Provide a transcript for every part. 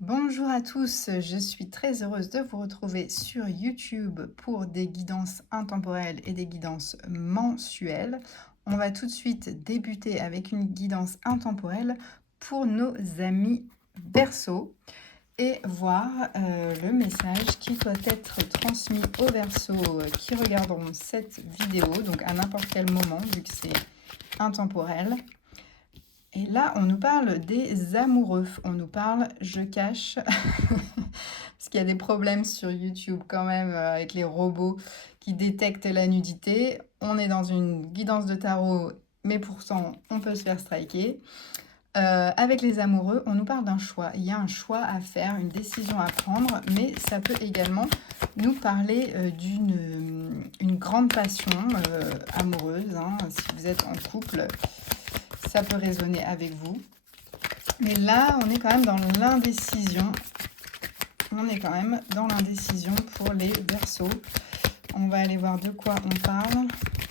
Bonjour à tous, je suis très heureuse de vous retrouver sur YouTube pour des guidances intemporelles et des guidances mensuelles. On va tout de suite débuter avec une guidance intemporelle pour nos amis Verseau et voir le message qui doit être transmis aux Verseaux qui regarderont cette vidéo, donc à n'importe quel moment vu que c'est intemporel. Et là, on nous parle des amoureux. On nous parle je cache, parce qu'il y a des problèmes sur YouTube quand même avec les robots qui détectent la nudité. On est dans une guidance de tarot, mais pourtant on peut se faire striker. Avec les amoureux, on nous parle d'un choix. Il y a un choix à faire, une décision à prendre, mais ça peut également nous parler d'une grande passion amoureuse, hein. Si vous êtes en couple, ça peut résonner avec vous. Mais là, on est quand même dans l'indécision. On est quand même dans l'indécision pour les Verseaux. On va aller voir de quoi on parle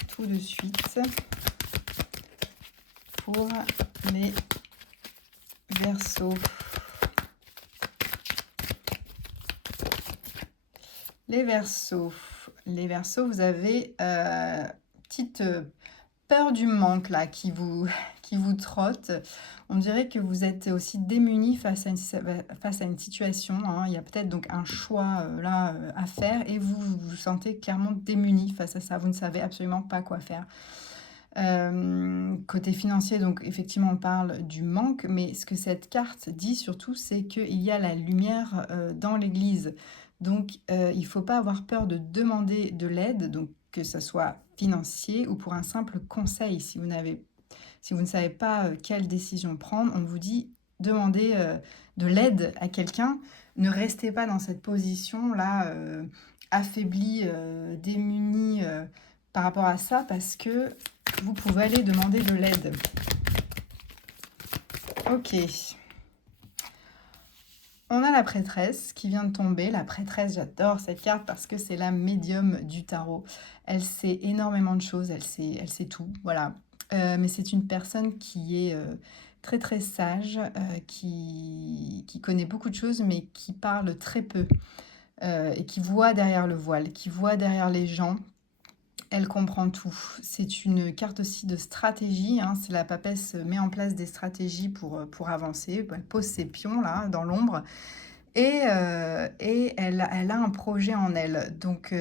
tout de suite pour les Verseaux. Les Verseaux. Les Verseaux, vous avez petite peur du manque là qui vous trotte. On dirait que vous êtes aussi démunis face à une situation, hein. Il y a peut-être donc un choix là à faire et vous vous sentez clairement démunis face à ça. Vous ne savez absolument pas quoi faire. Côté financier, donc effectivement, on parle du manque, mais ce que cette carte dit surtout, c'est qu'il y a la lumière dans l'église. Donc, il ne faut pas avoir peur de demander de l'aide, donc que ce soit financier ou pour un simple conseil. Si vous ne savez pas quelle décision prendre, on vous dit demandez de l'aide à quelqu'un. Ne restez pas dans cette position-là, affaiblie, démunie par rapport à ça, parce que vous pouvez aller demander de l'aide. Ok. On a la prêtresse qui vient de tomber. La prêtresse, j'adore cette carte parce que c'est la médium du tarot. Elle sait énormément de choses, elle sait tout, voilà. Mais c'est une personne qui est très très sage, qui connaît beaucoup de choses, mais qui parle très peu. Et qui voit derrière le voile, qui voit derrière les gens. Elle comprend tout. C'est une carte aussi de stratégie, hein. C'est la papesse met en place des stratégies pour avancer. Elle pose ses pions là dans l'ombre et elle a un projet en elle. Donc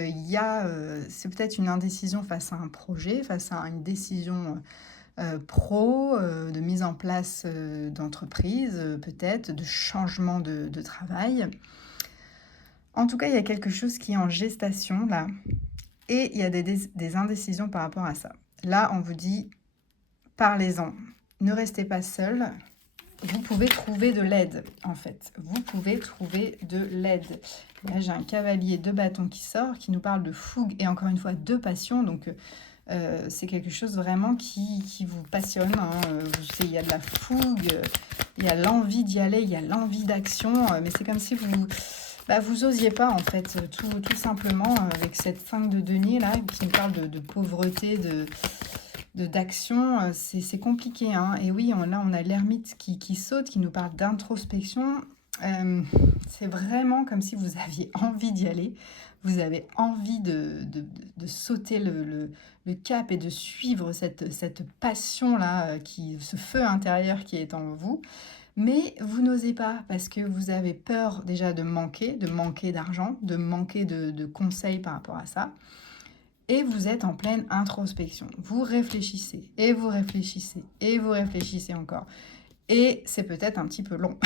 c'est peut-être une indécision face à un projet, face à une décision pro, de mise en place d'entreprise, peut-être de changement de travail. En tout cas, il y a quelque chose qui est en gestation là. Et il y a des indécisions par rapport à ça. Là, on vous dit, parlez-en. Ne restez pas seul. Vous pouvez trouver de l'aide, en fait. Vous pouvez trouver de l'aide. Là, j'ai un cavalier de bâton qui sort, qui nous parle de fougue et encore une fois de passion. Donc, c'est quelque chose vraiment qui vous passionne, hein. Il y a de la fougue, il y a l'envie d'y aller, il y a l'envie d'action. Mais c'est comme si vous osiez pas, en fait, tout simplement, avec cette 5 de denier, là, qui nous parle de pauvreté, d'action, c'est compliqué, hein. Et oui, là, on a l'ermite qui saute, qui nous parle d'introspection. C'est vraiment comme si vous aviez envie d'y aller. Vous avez envie de sauter le cap et de suivre cette passion-là, ce feu intérieur qui est en vous. Mais vous n'osez pas parce que vous avez peur déjà de manquer d'argent, de manquer de conseils par rapport à ça. Et vous êtes en pleine introspection. Vous réfléchissez et vous réfléchissez et vous réfléchissez encore. Et c'est peut-être un petit peu long.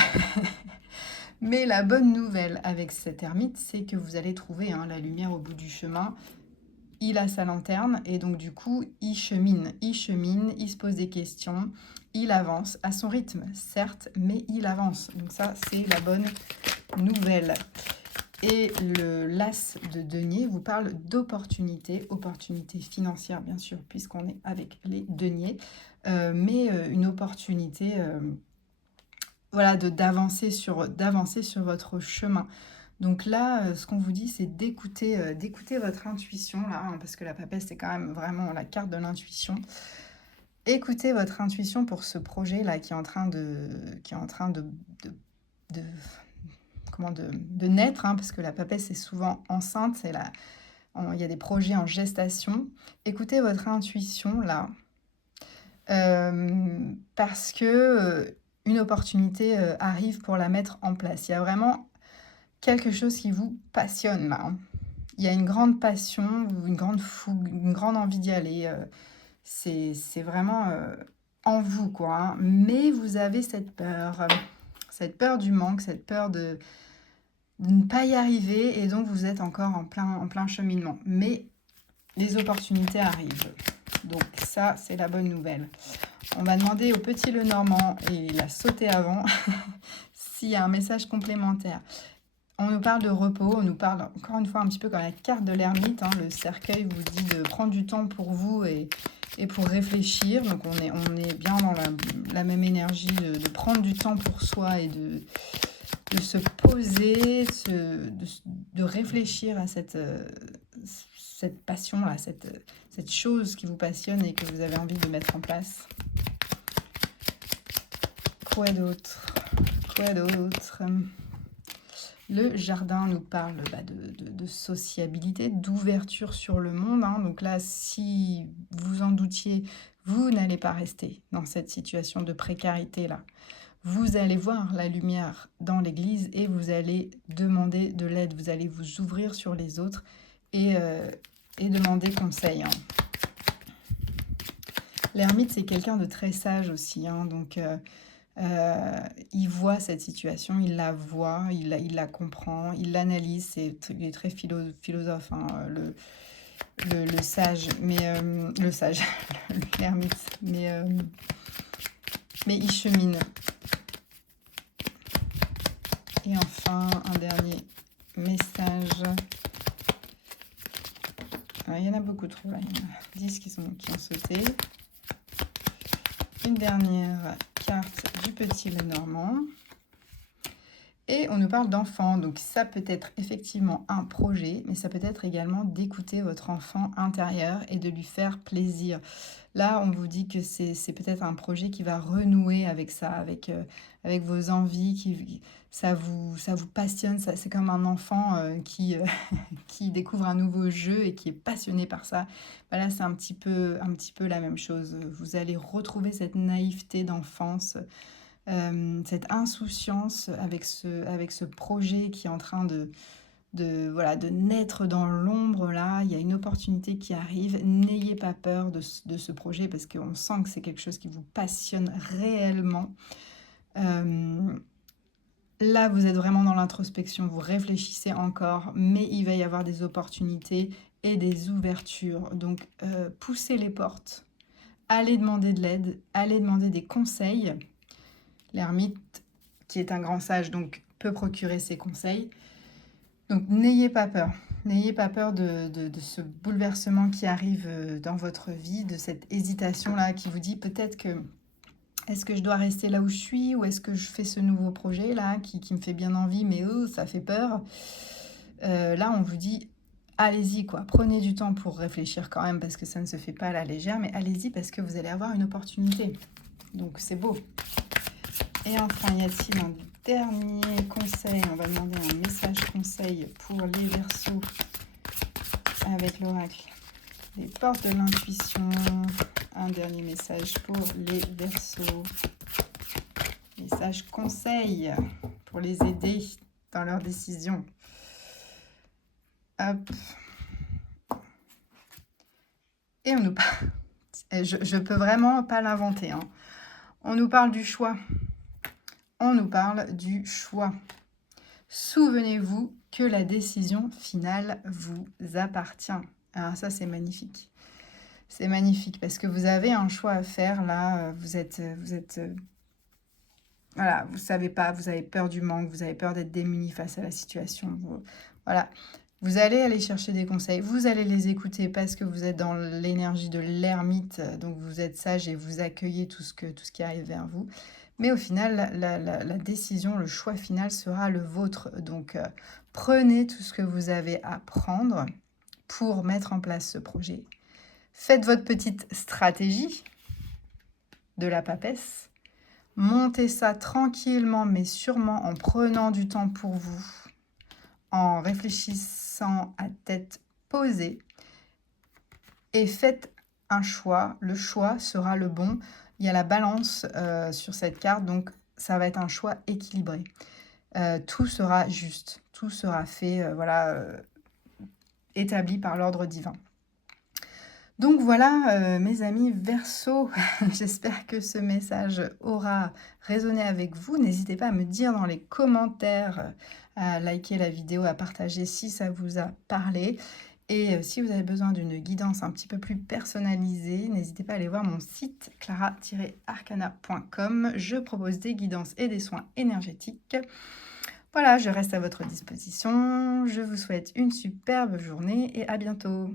Mais la bonne nouvelle avec cet ermite, c'est que vous allez trouver la lumière au bout du chemin. Il a sa lanterne et donc du coup, il chemine, il se pose des questions, il avance à son rythme, certes, mais il avance. Donc ça, c'est la bonne nouvelle. Et le l'as de denier vous parle d'opportunités, opportunités financières bien sûr, puisqu'on est avec les deniers, mais une opportunité, voilà, d'avancer sur votre chemin. Donc là, ce qu'on vous dit, c'est d'écouter votre intuition, là, hein, parce que la papesse, c'est quand même vraiment la carte de l'intuition. Écoutez votre intuition pour ce projet-là qui est en train de de naître, hein, parce que la papesse est souvent enceinte, il y a des projets en gestation. Écoutez votre intuition là, parce que une opportunité arrive pour la mettre en place. Il y a vraiment quelque chose qui vous passionne là, hein. Il y a une grande passion, une grande fougue, une grande envie d'y aller. C'est vraiment en vous, quoi, hein. Mais vous avez cette peur du manque, cette peur de ne pas y arriver, et donc vous êtes encore en plein cheminement. Mais les opportunités arrivent. Donc ça, c'est la bonne nouvelle. On va demander au petit Lenormand, et il a sauté avant, s'il y a un message complémentaire. On nous parle de repos, on nous parle encore une fois un petit peu comme la carte de l'ermite, hein. Le cercueil vous dit de prendre du temps pour vous et pour réfléchir. Donc on est bien dans la même énergie de prendre du temps pour soi et de se poser, de réfléchir à cette passion-là, cette chose qui vous passionne et que vous avez envie de mettre en place. Quoi d'autre? Le jardin nous parle de sociabilité, d'ouverture sur le monde, hein. Donc là, si vous en doutiez, vous n'allez pas rester dans cette situation de précarité-là. Vous allez voir la lumière dans l'église et vous allez demander de l'aide. Vous allez vous ouvrir sur les autres et demander conseil, hein. L'ermite, c'est quelqu'un de très sage aussi, hein. Donc, il voit cette situation, il la voit, il la comprend, il l'analyse. Il est très philosophe, hein, le sage, mais le sage, l'ermite, mais il chemine. Et enfin, un dernier message. Il y en a beaucoup trop, là. Il y en a 10 qui ont sauté. Une dernière carte du petit Lenormand. Et on nous parle d'enfant. Donc ça peut être effectivement un projet, mais ça peut être également d'écouter votre enfant intérieur et de lui faire plaisir. Là, on vous dit que c'est peut-être un projet qui va renouer avec ça, avec vos envies, ça vous passionne. C'est comme un enfant qui découvre un nouveau jeu et qui est passionné par ça. Là, c'est un petit peu la même chose. Vous allez retrouver cette naïveté d'enfance, cette insouciance avec ce projet qui est en train de naître dans l'ombre. Là, il y a une opportunité qui arrive. N'ayez pas peur de ce projet, parce qu'on sent que c'est quelque chose qui vous passionne réellement. Là, vous êtes vraiment dans l'introspection, vous réfléchissez encore, mais il va y avoir des opportunités et des ouvertures. Donc, poussez les portes, allez demander de l'aide, allez demander des conseils. L'ermite, qui est un grand sage, donc peut procurer ses conseils. Donc n'ayez pas peur. N'ayez pas peur de ce bouleversement qui arrive dans votre vie, de cette hésitation-là qui vous dit peut-être que est-ce que je dois rester là où je suis, ou est-ce que je fais ce nouveau projet-là qui me fait bien envie, mais ça fait peur. Là, on vous dit allez-y, quoi. Prenez du temps pour réfléchir quand même, parce que ça ne se fait pas à la légère, mais allez-y parce que vous allez avoir une opportunité. Donc c'est beau. Et enfin, y a-t-il un dernier conseil? On va demander un message conseil pour les Verseaux avec l'oracle des portes de l'intuition. Un dernier message pour les Verseaux. Message conseil pour les aider dans leurs décisions. Hop. Et on nous parle... Je peux vraiment pas l'inventer, hein. On nous parle du choix. On nous parle du choix. Souvenez-vous que la décision finale vous appartient. Alors ça, c'est magnifique. C'est magnifique parce que vous avez un choix à faire. Là, vous êtes voilà, vous savez pas, vous avez peur du manque, vous avez peur d'être démuni face à la situation. Voilà, vous allez aller chercher des conseils, vous allez les écouter parce que vous êtes dans l'énergie de l'ermite, donc vous êtes sage et vous accueillez tout ce qui arrive vers vous. Mais au final, la décision, le choix final sera le vôtre. Donc, prenez tout ce que vous avez à prendre pour mettre en place ce projet. Faites votre petite stratégie de la papesse. Montez ça tranquillement mais sûrement en prenant du temps pour vous, en réfléchissant à tête posée et faites un choix. Le choix sera le bon. Il y a la balance sur cette carte, donc ça va être un choix équilibré. Tout sera juste, tout sera fait, voilà, établi par l'ordre divin. Donc voilà, mes amis Verseau, j'espère que ce message aura résonné avec vous. N'hésitez pas à me dire dans les commentaires, à liker la vidéo, à partager si ça vous a parlé. Et si vous avez besoin d'une guidance un petit peu plus personnalisée, n'hésitez pas à aller voir mon site clara-arcana.com. Je propose des guidances et des soins énergétiques. Voilà, je reste à votre disposition. Je vous souhaite une superbe journée et à bientôt.